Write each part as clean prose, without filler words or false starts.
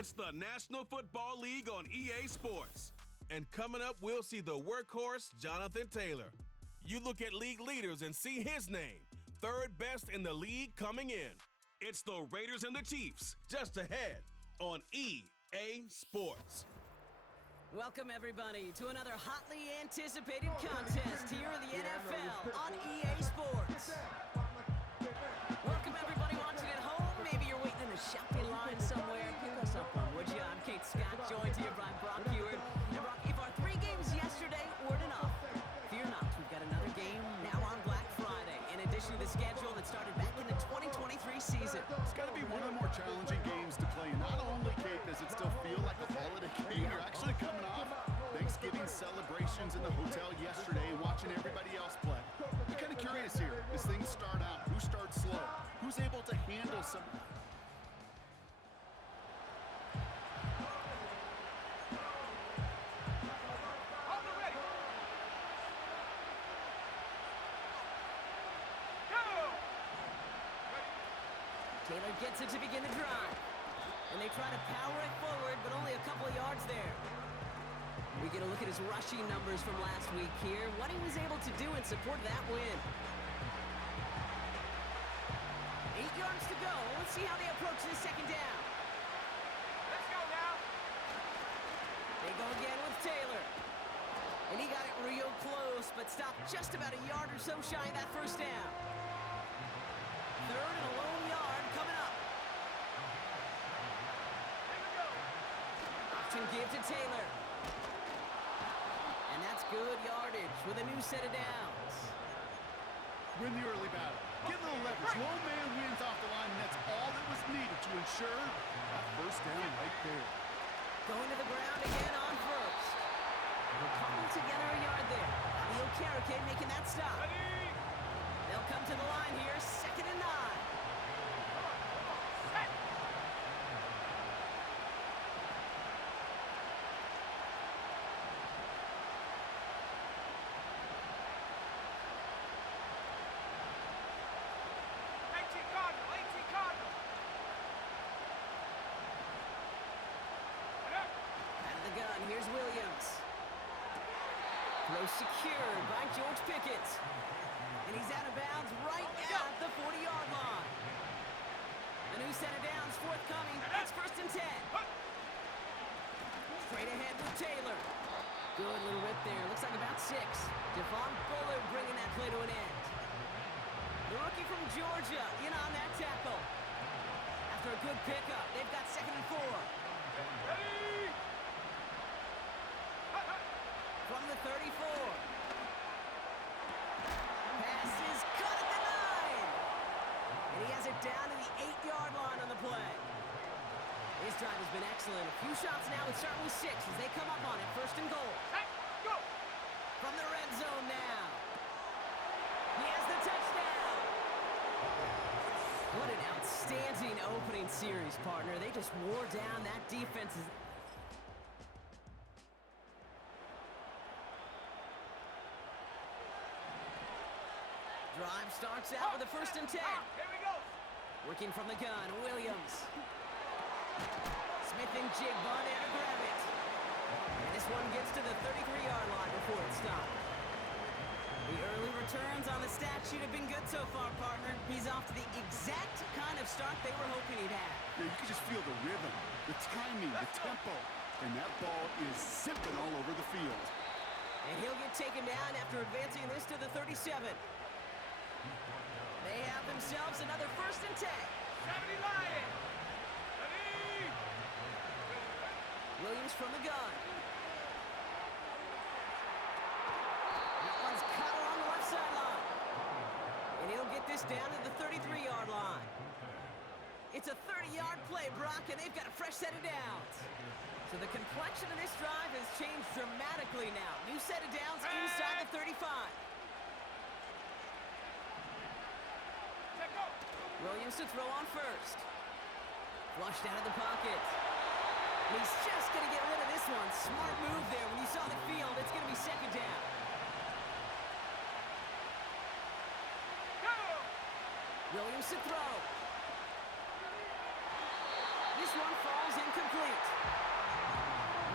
It's the National Football League on EA Sports. And coming up, we'll see the workhorse, Jonathan Taylor. You look at league leaders and see his name, third best in the league coming in. It's the Raiders and the Chiefs, just ahead on EA Sports. Welcome, everybody, to another hotly anticipated contest here in the NFL on EA Sports. Welcome, everybody watching at home. Maybe you're waiting in a shopping line somewhere. Pick us up on, would you? I'm Kate Scott, joined here by Brock Heward. And Brock, if our 3 games yesterday weren't enough, fear not, we've got another game now on Black Friday, in addition to the schedule that started back in the 2023 season. It's got to be one of the more challenging games to play. Not only, Kate, does it still feel like a holiday game, you're actually coming off Thanksgiving celebrations in the hotel yesterday and watching everybody else play. I'm kind of curious here, as things start out, who starts slow? Who's able to handle some... Taylor gets it to begin the drive. And they try to power it forward, but only a couple of yards there. We get a look at his rushing numbers from last week here, what he was able to do in support of that win. 8 yards to go. Let's see how they approach this second down. Let's go now. They go again with Taylor. And he got it real close, but stopped just about a yard or so shy of that first down. Third and a lone yard coming up. Here we go. Option give to Taylor. And that's good yardage with a new set of downs. Win the early battle. Get a little leverage. Low man wins off the line, and that's all that was needed to ensure that first down right there. Going to the ground again on first. They're cobbled together a yard there. Leauge making that stop. Ready. They'll come to the line here, 2nd and 9. Set. Cardinal. Out of the gun, here's Williams. Throw secured by George Pickett. And he's out of bounds right at the 40-yard line. A new set of downs forthcoming. It's 1st and 10. Straight ahead with Taylor. Good little rip there. Looks like about 6. Devon Bullard bringing that play to an end. The rookie from Georgia in on that tackle. After a good pickup, they've got 2nd and 4. Ready. From the 34. Pass is cut at the 9. And he has it down to the 8-yard line on the play. His drive has been excellent. A few shots now. It's starting with 6 as they come up on it. 1st and goal. Hey, go. From the red zone now. He has the touchdown. What an outstanding opening series, partner. They just wore down that defense. Drive starts out with a 1st and 10. Here we go. Working from the gun, Williams. Smith and Jigba there to grab it. And this one gets to the 33-yard line before it stopped. The early returns on the stat sheet have been good so far, partner. He's off to the exact kind of start they were hoping he'd have. Yeah, you can just feel the rhythm, the timing, the tempo, and that ball is zipping all over the field. And he'll get taken down after advancing this to the 37. They have themselves another 1st and 10. 70 Lions. Ready. Williams from the gun. That one's cut along the left sideline. And he'll get this down to the 33-yard line. It's a 30-yard play, Brock, and they've got a fresh set of downs. So the complexion of this drive has changed dramatically now. New set of downs inside the 35. Williams to throw on first. Flushed out of the pocket. And he's just going to get rid of this one. Smart move there. When you saw the field, it's going to be 2nd down. Williams to throw. This this one falls incomplete.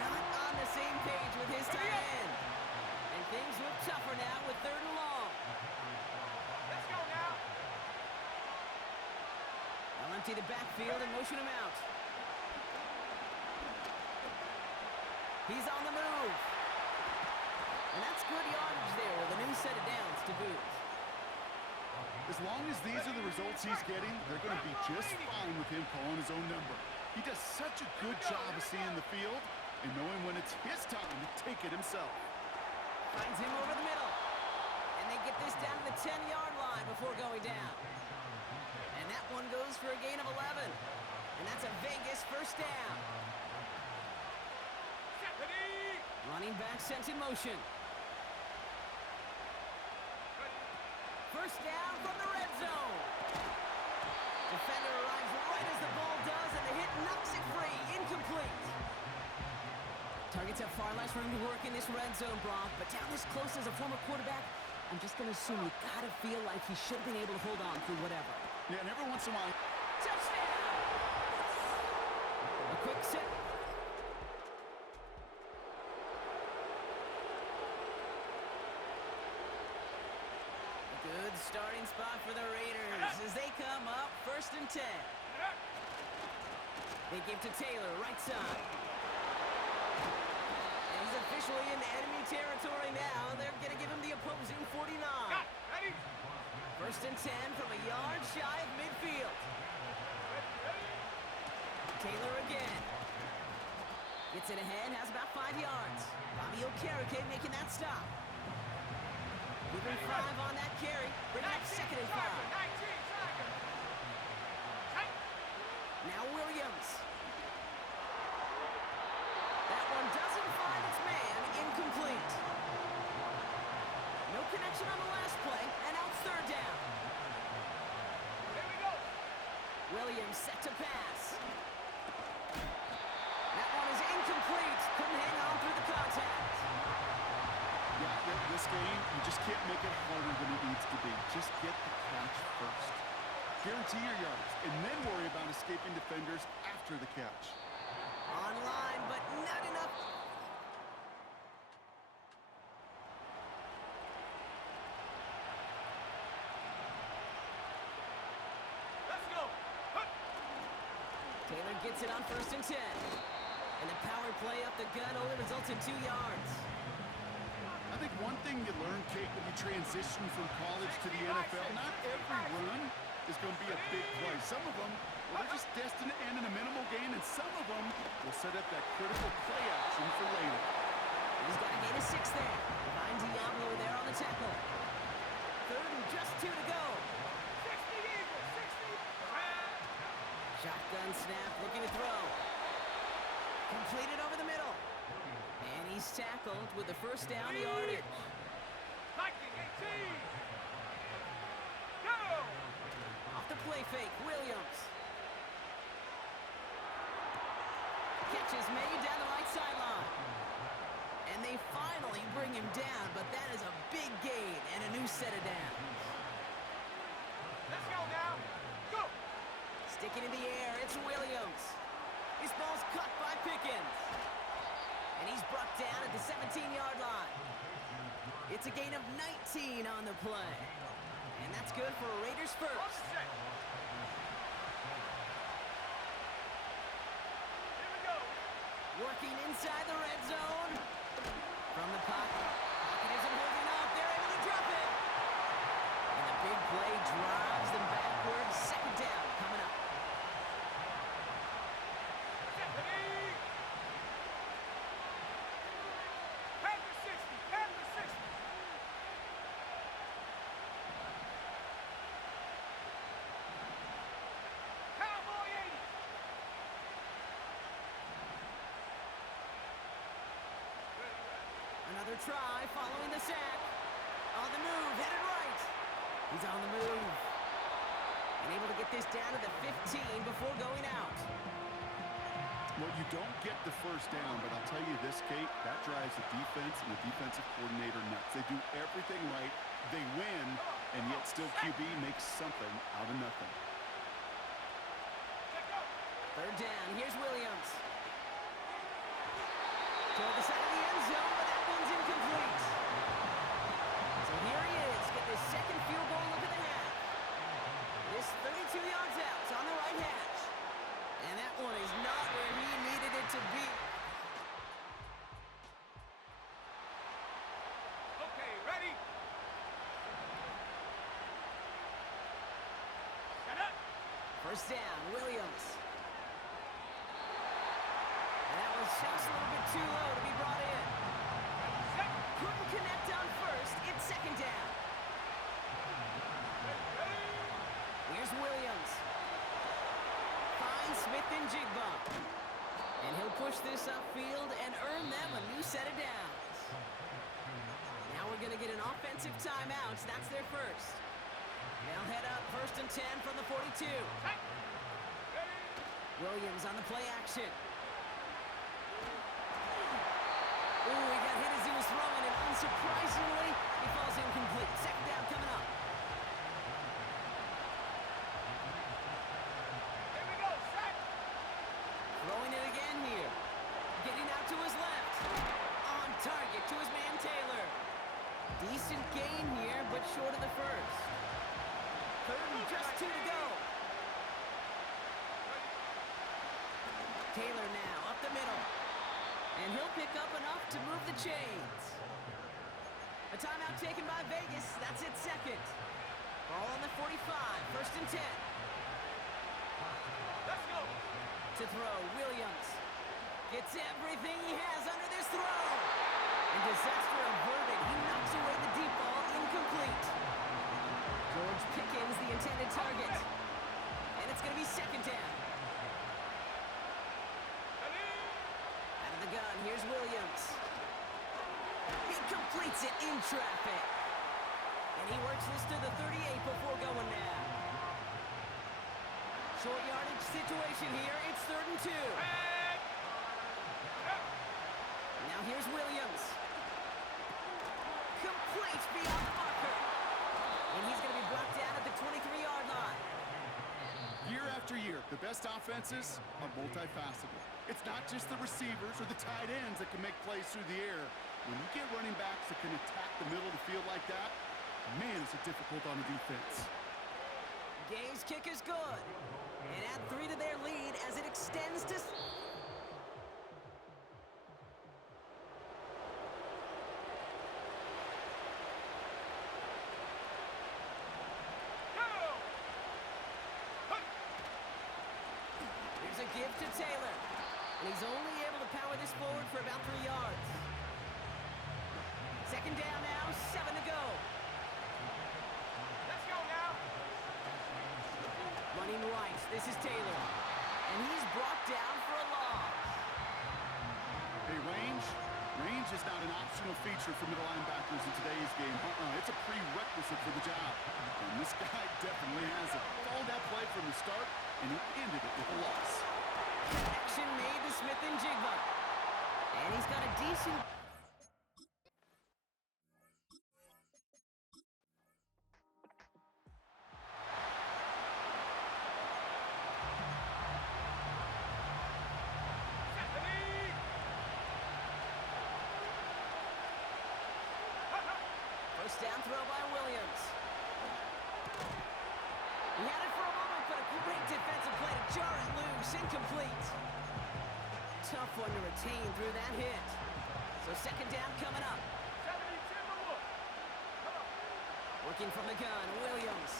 Not on the same page with his tight end. And things look tougher now with 3rd and long. Let's go now. They'll empty the backfield and motion him out. He's on the move. And that's good yardage there with a new set of downs to boot. As long as these are the results he's getting, they're going to be just fine with him calling his own number. He does such a good job of seeing the field and knowing when it's his time to take it himself. Finds him over the middle. And they get this down to the 10-yard line before going down. And that one goes for a gain of 11. And that's a Vegas first down. Running back sent in motion. First down from the red zone. Defender arrives right as the ball does, and the hit knocks it free. Incomplete. Targets have far less room to work in this red zone, Brock, but down this close as a former quarterback, I'm just going to assume you got to feel like he should have been able to hold on through whatever. Yeah, and every once in a while... Touchdown! A quick set. Good starting spot for the Raiders as they come up 1st and 10. They give to Taylor, right side. And he's officially in enemy territory now. They're going to give him the opposing 49. Ready? 1st and 10 from a yard shy of midfield. Taylor again. Gets it ahead, has about 5 yards. Bobby Okereke making that stop. Give him 5 on that carry. Bring up 2nd and 5. 19 seconds. Now Williams. That one doesn't find its man. Incomplete. No connection on the last play, and out 3rd down. Here we go. Williams set to pass. That one is incomplete. Couldn't hang on through the contact. Yeah, this game, you just can't make it harder than it needs to be. Just get the catch first. Guarantee your yards, and then worry about escaping defenders after the catch. Online, but not enough. Let's go. Taylor gets it on 1st and 10. And the power play up the gut only results in 2 yards. I think one thing you learn, Kate, when you transition from college to the NFL, not every run is going to be a big play. Some of them, well, they're just destined to end in a minimal gain, and some of them will set up that critical play action for later. He's got a gain of 6 there. Behind Diablo there on the tackle. 3rd and just 2 to go. 60 Eagles, 60. Shotgun snap, looking to throw. Completed over the middle. And he's tackled with the first down yardage. Viking 18. Go. Off the play fake, Williams. Catch is made down the right sideline. And they finally bring him down, but that is a big gain and a new set of downs. Let's go now. Go. Sticking in the air, it's Williams. This ball's cut by Pickens. And he's brought down at the 17-yard line. It's a gain of 19 on the play. And that's good for Raiders first. Offset. Here we go. Working inside the red zone. From the pocket. Pocket isn't holding up. They're able to drop it. And the big play drives them backwards. 2nd down coming up. Ready. Panther 60. Panther 60. Cowboy 80. Another try following the sack. On the move, headed right. He's on the move. And able to get this down to the 15 before going out. Well, you don't get the first down, but I'll tell you this, Kate, that drives the defense and the defensive coordinator nuts. They do everything right, they win, and yet still QB makes something out of nothing. Check go. Third down. Here's Williams. Toward the side of the end zone, but that one's incomplete. So here he is, get this second field goal look at the half. This 32 yards out, it's on the right hash. And that one is not where he needed it to be. Okay, ready? Set up. First down, Williams. And that was just a little bit too low to be brought in. Set. Couldn't connect on first. It's second down. Here's Williams. Finds Smith and Jigba. And he'll push this upfield and earn them a new set of downs. Now we're going to get an offensive timeout. That's their first. They'll head up first and 10 from the 42. Set. Ready. Williams on the play action. Ooh, he got hit as he was throwing, and unsurprisingly, he falls incomplete. Second down coming up. Here we go. Set. Throwing it again here. Getting out to his left. On target to his man Taylor. Decent gain here, but short of the first. Third and just 2 to go. Taylor now up the middle. And he'll pick up enough to move the chains. A timeout taken by Vegas. That's its second. Ball on the 45. First and 10. Let's go. To throw, Williams. Gets everything he has under this throw. And disaster averted. He knocks away the deep ball. Incomplete. George Pickens, the intended target. And it's going to be second down. Out of the gun, here's Williams. He completes it in traffic. And he works this to the 38 before going now. Short yardage situation here. It's third and 2. Now here's Williams. Complete beyond the marker. And he's going to be brought down at the 23-yard line. Year after year, the best offenses are multifaceted. It's not just the receivers or the tight ends that can make plays through the air. When you get running backs that can attack the middle of the field like that, man, is it difficult on the defense. Game's kick is good. And add 3 to their lead as it extends to... Here's a give to Taylor. And he's only able to power this forward for about 3 yards. Second down now, 7 to go. Let's go now. Running right, this is Taylor. And he's brought down for a loss. Hey, range is not an optional feature for middle linebackers in today's game. It's a prerequisite for the job. And this guy definitely has it. Followed that play from the start, and he ended it with a loss. Action made to Smith and Jigba. And he's got a decent... First down throw by Williams. He had it for a moment, but a great defensive play to jar it loose. Incomplete. Tough one to retain through that hit. So second down coming up. 72 to look. Come on. Working from the gun, Williams.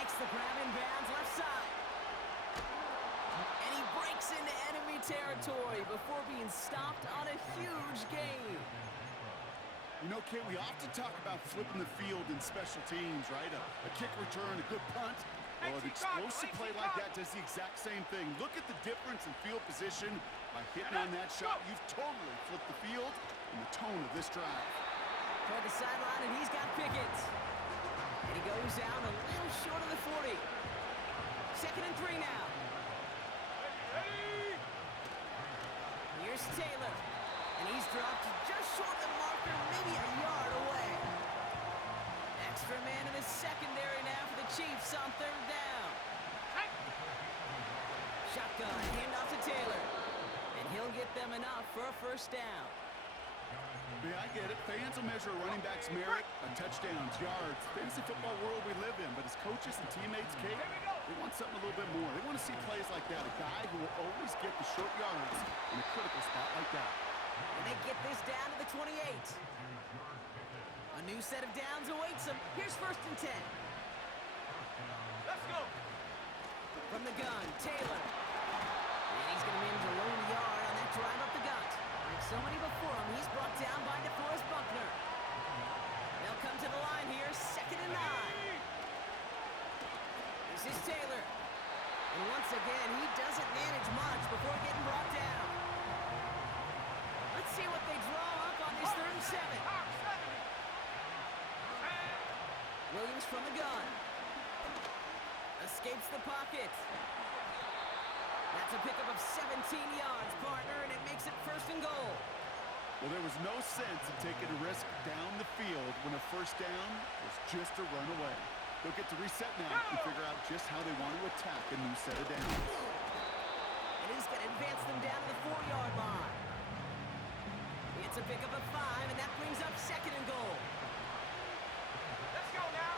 Makes the grab in bounds left side. And he breaks into enemy territory before being stopped on a huge gain. You know, Kate, we often talk about flipping the field in special teams, right? A kick return, a good punt. Well, an explosive play like that does the exact same thing. Look at the difference in field position. By hitting on that shot, you've totally flipped the field and the tone of this drive. Toward the sideline, and he's got Pickens. And he goes down a little short of the 40. Second and 3 now. Ready. Here's Taylor. And he's dropped just short of the marker, maybe a yard away. Extra man in the secondary now for the Chiefs on third down. shotgun. Handoff to Taylor. And he'll get them enough for a first down. Yeah, I get it. Fans will measure a running back's merit on touchdowns, yards, fantasy football world we live in. But as coaches and teammates, Kate, they want something a little bit more. They want to see plays like that. A guy who will always get the short yards in a critical spot like that. And they get this down to the 28. A new set of downs awaits them. Here's 1st and 10. Let's go. From the gun, Taylor. And he's going to manage a lone yard on that drive up the gut. Like so many before him, he's brought down by DeForest Buckner. They'll come to the line here, 2nd and 9. This is Taylor. And once again, he doesn't manage much before getting brought down. Let's see what they draw up on this 3rd and 7. Williams from the gun. Escapes the pocket. That's a pickup of 17 yards, partner, and it makes it 1st and goal. Well, there was no sense in taking a risk down the field when a first down was just a run away. They'll get to reset now and figure out just how they want to attack a new set of downs. And he's going to advance them down to the 4-yard line. It's a pickup of 5, and that brings up 2nd and goal. Let's go now.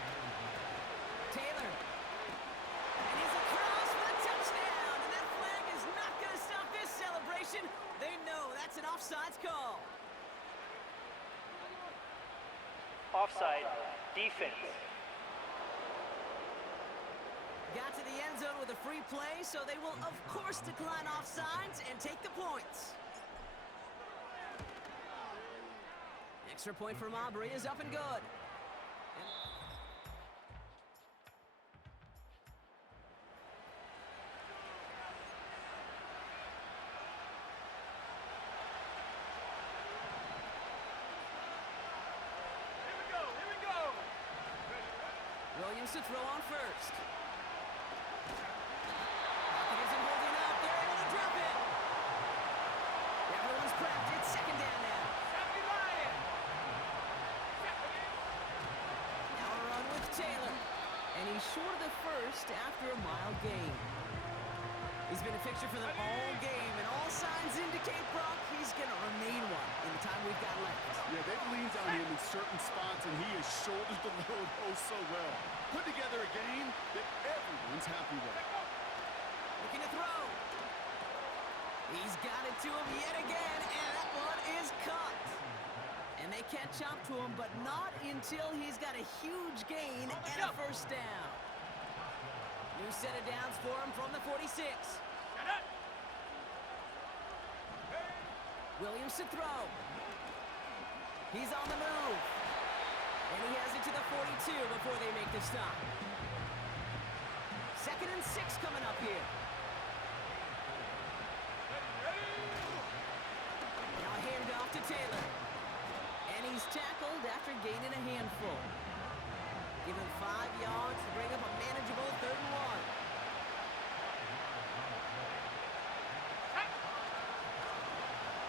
Taylor. And he's across for the touchdown. And that flag is not going to stop this celebration. They know that's an offsides call. Offside, defense. Got to the end zone with a free play, so they will, of course, decline offsides and take the points. Extra point for Aubrey is up and good. Here we go. Williams to throw on first. Pocket isn't holding up. They're able to drop it. Everyone's prepped. It's 2nd down now. Happy Lion. Now a run with Taylor. And he's short of the first after a mile gain. He's been a fixture for them all game, and all signs indicate, Brock, he's going to remain one in the time we've got left. Yeah, they've leaned on him in certain spots, and he has shouldered the load oh so well. Put together a game that everyone's happy with. Looking to throw. He's got it to him yet again, and that one is caught. And they catch up to him, but not until he's got a huge gain and a first down. New set of downs for him from the 46. Williams to throw. He's on the move. And he has it to the 42 before they make the stop. 2nd and 6 coming up here. Now a handoff to Taylor. And he's tackled after gaining a handful. Given 5 yards to bring up a manageable 3rd and 1.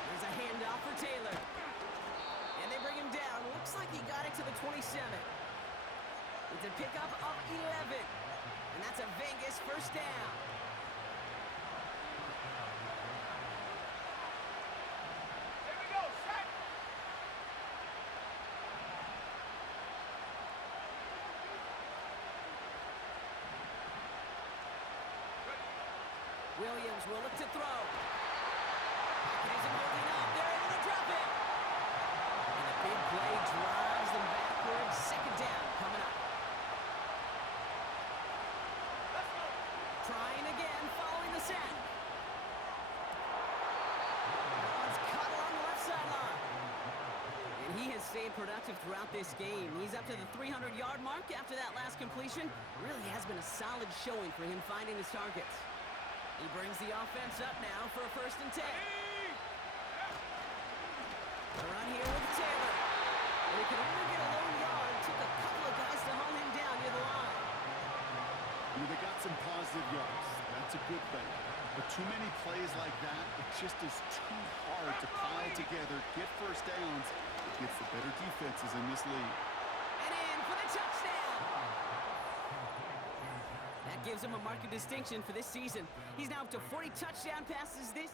There's a handoff for Taylor. And they bring him down. Looks like he got it to the 27. It's a pickup of 11. And that's a Vegas first down. Here we go. Set. Williams will look to throw. Pocket isn't holding up. They're able to drop it. And a big play drives them backwards. 2nd down coming up. Let's go. Trying again following the sack. That one's cut along the left sideline. And he has stayed productive throughout this game. He's up to the 300-yard mark after that last completion. Really has been a solid showing for him finding his targets. He brings the offense up now for a 1st and 10. A run here with Taylor. And he could only get a lone yard. Took a couple of guys to hold him down near the line. They got some positive yards. That's a good thing. But too many plays like that, it just is too hard to pile together, get first downs against the better defenses in this league. And in for the touchdown. That gives him a mark of distinction for this season. He's now up to 40 touchdown passes this.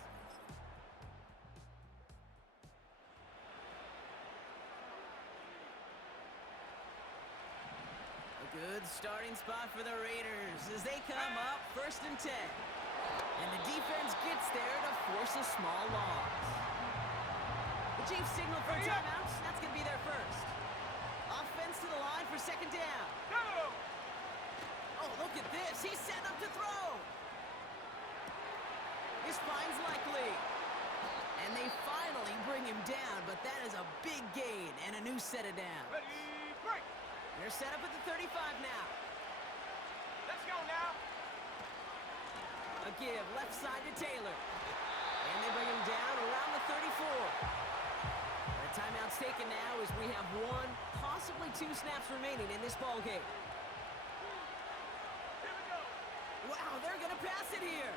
A good starting spot for the Raiders as they come up 1st and 10. And the defense gets there to force a small loss. The Chiefs signal for timeouts. That's going to be their first. Offense to the line for 2nd down. Go! Oh, look at this. He's set up to throw. His spine's likely. And they finally bring him down, but that is a big gain and a new set of downs. Ready, break! They're set up at the 35 now. Let's go now! A give left side to Taylor. And they bring him down around the 34. The timeout's taken now as we have 1, possibly 2 snaps remaining in this ball game. Here we go! Wow, they're going to pass it here.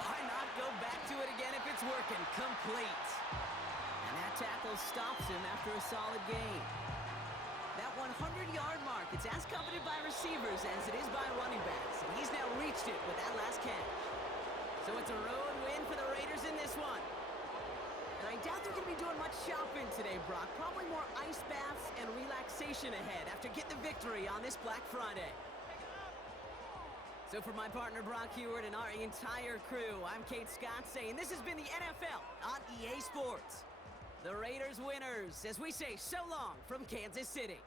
Why not go back to it again if it's working? Complete. And that tackle stops him after a solid gain. That 100-yard mark, it's as coveted by receivers as it is by running backs. And he's now reached it with that last catch. So it's a road win for the Raiders in this one. And I doubt they're going to be doing much shopping today, Brock. Probably more ice baths and relaxation ahead after getting the victory on this Black Friday. So for my partner Brock Heward and our entire crew, I'm Kate Scott saying this has been the NFL on EA Sports. The Raiders winners, as we say so long from Kansas City.